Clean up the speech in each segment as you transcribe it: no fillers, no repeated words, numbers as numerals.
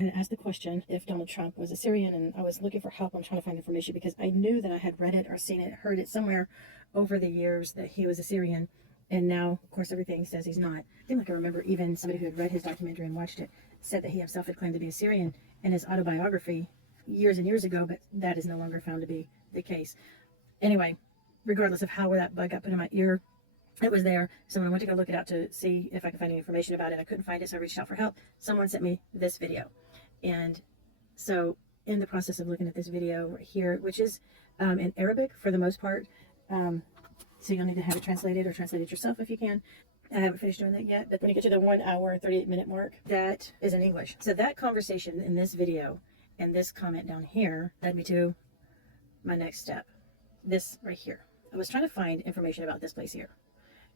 And asked the question if Donald Trump was Assyrian, and I was looking for help. I'm trying to find information because I knew that I had read it or seen it, heard it somewhere over the years that he was Assyrian. And now, of course, everything says he's not. I think like I remember even somebody who had read his documentary and watched it said that he himself had claimed to be Assyrian in his autobiography years and years ago, but that is no longer found to be the case. Anyway, regardless of how that bug got put in my ear, it was there. So when I went to go look it out to see if I could find any information about it, I couldn't find it, so I reached out for help. Someone sent me this video. And so in the process of looking at this video right here, which is in Arabic for the most part, so you'll need to have it translated or translate it yourself if you can. I haven't finished doing that yet, but when you get to the 1 hour, 38-minute mark, that is in English. So that conversation in this video and this comment down here led me to my next step. This right here. I was trying to find information about this place here.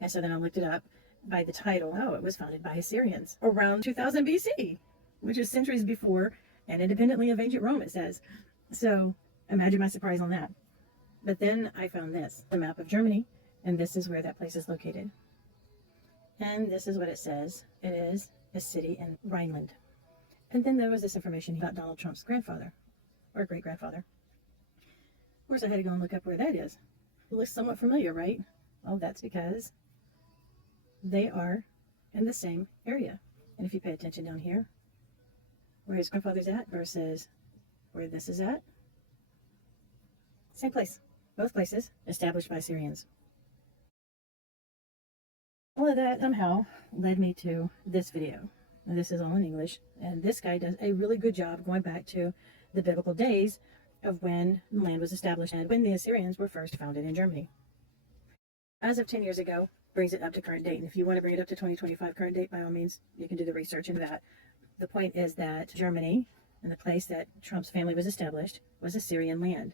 And so then I looked it up by the title. Oh, it was founded by Assyrians around 2000 BC, which is centuries before and independently of ancient Rome, it says. So imagine my surprise on that. But then I found this, the map of Germany, and this is where that place is located. And this is what it says. It is a city in Rhineland. And then there was this information about Donald Trump's grandfather, or great-grandfather. Of course, I had to go and look up where that is. It looks somewhat familiar, right? Oh, that's because they are in the same area. And if you pay attention down here, where his grandfather's at versus where this is at, same place. Both places established by Assyrians. All of that somehow led me to this video. And this is all in English. And this guy does a really good job going back to the biblical days of when the land was established and when the Assyrians were first founded in Germany. As of 10 years ago, brings it up to current date. And if you want to bring it up to 2025 current date, by all means, you can do the research into that. The point is that Germany, and the place that Trump's family was established, was Assyrian land.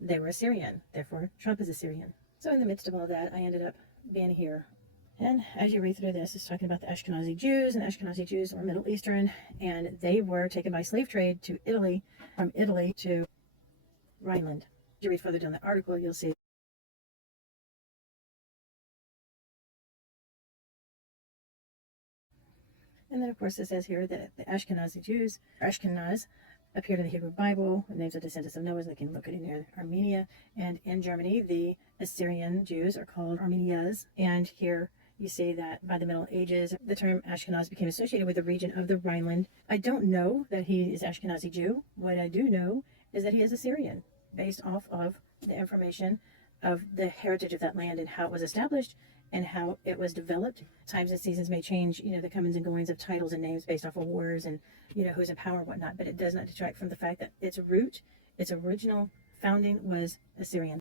They were Assyrian, therefore Trump is Assyrian. So in the midst of all that, I ended up being here. And as you read through this, it's talking about the Ashkenazi Jews, and the Ashkenazi Jews were Middle Eastern, and they were taken by slave trade to Italy, from Italy to Rhineland. If you read further down the article, you'll see. And then, of course, it says here that the Ashkenazi Jews, Ashkenaz, appeared in the Hebrew Bible, the names of descendants of Noah, they can look at it in Armenia. And in Germany, the Assyrian Jews are called Armenias. And here you see that by the Middle Ages, the term Ashkenaz became associated with the region of the Rhineland. I don't know that he is Ashkenazi Jew. What I do know is that he is Assyrian, based off of the information of the heritage of that land and how it was established and how it was developed. Times and seasons may change, the comings and goings of titles and names based off of wars and, who's in power and whatnot, but it does not detract from the fact that its root, its original founding was Assyrian.